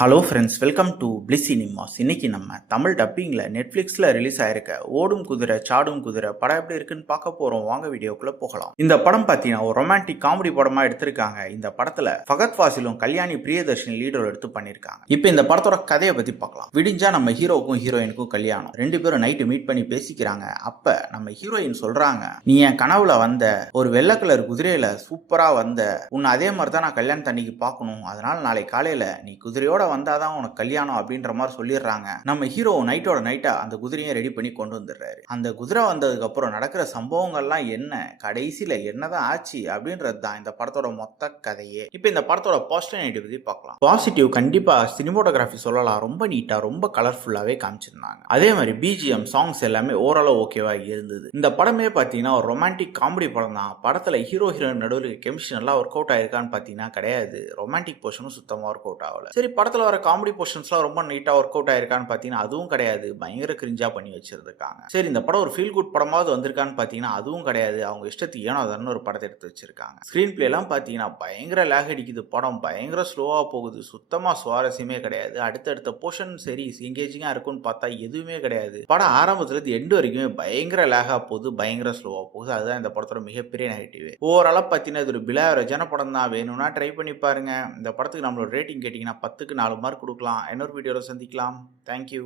Hello friends, welcome to bliss cinemas. இன்னைக்கு நம்ம தமிழ் டப்பிங்கில் நெட்ஃப்ளிக்ஸில் ரிலீஸ் ஆயிருக்க ஓடும் குதிரை சாடும் குதிரை படம் எப்படி இருக்குன்னு பார்க்க போகிறோம். வாங்க வீடியோக்குள்ளே போகலாம். இந்த படம் பார்த்தீங்கன்னா ஒரு ரொமான்டிக் காமெடி படமாக எடுத்திருக்காங்க. இந்த படத்தில் ஃபகத் ஃபாசிலும் கல்யாணி பிரியதர்ஷினி லீடர் எடுத்து பண்ணியிருக்காங்க. இப்போ இந்த படத்தோட கதையை பற்றி பார்க்கலாம். விடிஞ்சா நம்ம ஹீரோவுக்கும் ஹீரோயினுக்கும் கல்யாணம். ரெண்டு பேரும் நைட்டு மீட் பண்ணி பேசிக்கிறாங்க. அப்போ நம்ம ஹீரோயின் சொல்கிறாங்க, நீ என் கனவுல வந்த ஒரு வெள்ளை கலர் குதிரையில் சூப்பராக வந்த உன்னை அதே மாதிரி தான் நான் கல்யாணம் தண்ணிக்கு பார்க்கணும். அதனால் நாளை காலையில் நீ குதிரையோட வந்தாதான் உனக்கு கல்யாணம் அப்படின்ற மாதிரி சொல்லிடுறாங்க. நம்ம ஹீரோ நைட்டோட நைட்டா அந்த குதிரையை ரெடி பண்ணி கொண்டு வந்துடுறாரு. அந்த குதிரை வந்ததுக்கு அப்புறம் நடக்கிற சம்பவங்கள்லாம் என்ன, கடைசியில என்னதான் ஆச்சு அப்படின்றது தான் இந்த படத்தோட மொத்த கதையே. இப்போ இந்த படத்தோட பாசிட்டிவ் பத்தி பார்க்கலாம். பாசிட்டிவ் கண்டிப்பா சினிமோட்டோகிராஃபி சொல்லலாம். ரொம்ப நீட்டா ரொம்ப கலர்ஃபுல்லாவே காமிச்சிருந்தாங்க. அதே மாதிரி பிஜிஎம் சாங்ஸ் எல்லாமே ஓரளவு ஓகேவா இருந்தது. இந்த படமே பார்த்தீங்கன்னா ஒரு ரொமான்டிக் காமெடி படம் தான். படத்துல ஹீரோ ஹீரோயின் நடுவில் கெமிஸ்ட்ரி நல்லா ஒர்க் அவுட் ஆயிருக்கான்னு பார்த்தீங்கன்னா கிடையாது. ரொமான்டிக் போர்ஷனும் சுத்தமா ஒர்க் அவுட் ஆகல. சரி, படத்துல வர காமெடி போர்ஷன்ஸ்லாம் ரொம்ப நீட்டா ஒர்க் அவுட் ஆயிருக்கான்னு பார்த்தீங்கன்னா அதுவும் கிடையாது. பயங்கர கிரிஞ்சா பண்ணி வச்சிருக்காங்க. சரி, இந்த படம் ஒரு ஃபீல் குட் படமாவது வந்திருக்கான்னு பார்த்தீங்கன்னா அதுவும் கிடையாது. அவங்க இஷ்டத்துக்கு ஏனோ அதன்னு ஒரு படத்தை எடுத்து வச்சிருக்காங்க. ஸ்கிரீன் பிளே எல்லாம் பார்த்தீங்கன்னா பயங்கர லேக் அடிக்குது. படம் பயங்கர ஸ்லோவா போகுது. சுத்தமா சுவாரஸ்யமே கிடையாது. அடுத்தடுத்த போர்ஷன் சரி எங்கேஜிங்கா இருக்கும்னு பார்த்தா எதுவுமே கிடையாது. படம் ஆரம்பத்துல இருந்து எண்டு வரைக்குமே பயங்கர லேகா போகுது, பயங்கர ஸ்லோவா போகுது. அதுதான் இந்த படத்தோட மிகப்பெரிய நெகட்டிவ். ஓவராலா பார்த்தீங்கன்னா இது ஒரு பிலாவரேஜான படம் தான். வேணும்னா ட்ரை பண்ணி பாருங்க. இந்த படத்துக்கு நம்மளோட ரேட்டிங் கேட்டீங்கன்னா 10க்கு 4 மார்க் கொடுக்கலாம். இன்னொரு வீடியோவில் சந்திக்கலாம். தேங்க்யூ.